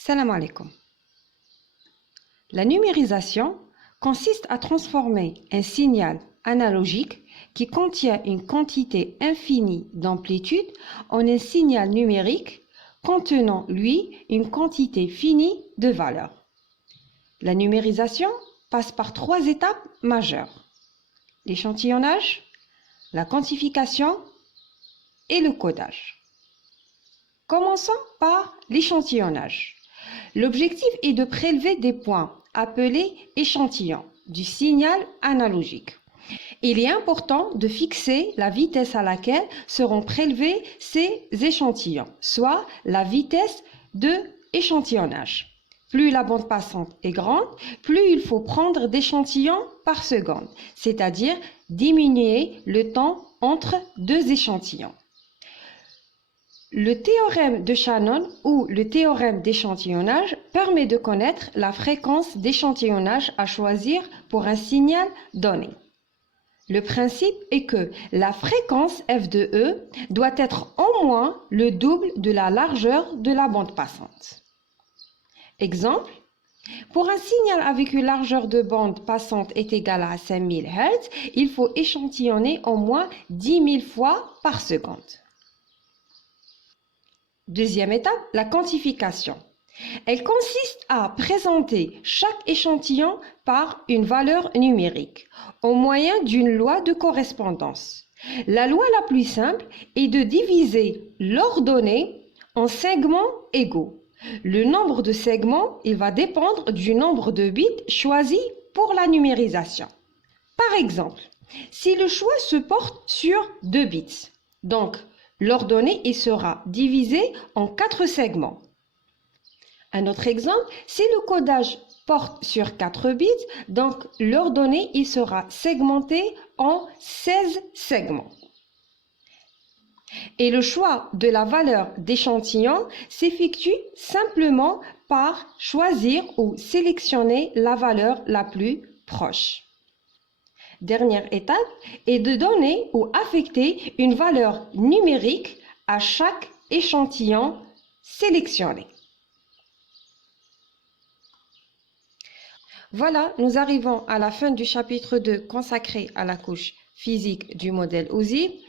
Salam alaikum. La numérisation consiste à transformer un signal analogique qui contient une quantité infinie d'amplitude en un signal numérique contenant, lui, une quantité finie de valeurs. La numérisation passe par 3 étapes majeures: l'échantillonnage, la quantification et le codage. Commençons par l'échantillonnage. L'objectif est de prélever des points appelés échantillons du signal analogique. Il est important de fixer la vitesse à laquelle seront prélevés ces échantillons, soit la vitesse de échantillonnage. Plus la bande passante est grande, plus il faut prendre d'échantillons par seconde, c'est-à-dire diminuer le temps entre 2 échantillons. Le théorème de Shannon ou le théorème d'échantillonnage permet de connaître la fréquence d'échantillonnage à choisir pour un signal donné. Le principe est que la fréquence f de E doit être au moins le double de la largeur de la bande passante. Exemple, pour un signal avec une largeur de bande passante est égale à 5000 Hz, il faut échantillonner au moins 10 000 fois par seconde. Deuxième étape, la quantification. Elle consiste à présenter chaque échantillon par une valeur numérique, au moyen d'une loi de correspondance. La loi la plus simple est de diviser l'ordonnée en segments égaux. Le nombre de segments, il va dépendre du nombre de bits choisis pour la numérisation. Par exemple, si le choix se porte sur 2 bits, donc l'ordonnée il sera divisée en 4 segments. Un autre exemple, si le codage porte sur 4 bits, donc l'ordonnée il sera segmentée en 16 segments. Et le choix de la valeur d'échantillon s'effectue simplement par choisir ou sélectionner la valeur la plus proche. Dernière étape est de donner ou affecter une valeur numérique à chaque échantillon sélectionné. Voilà, nous arrivons à la fin du chapitre 2 consacré à la couche physique du modèle OSI.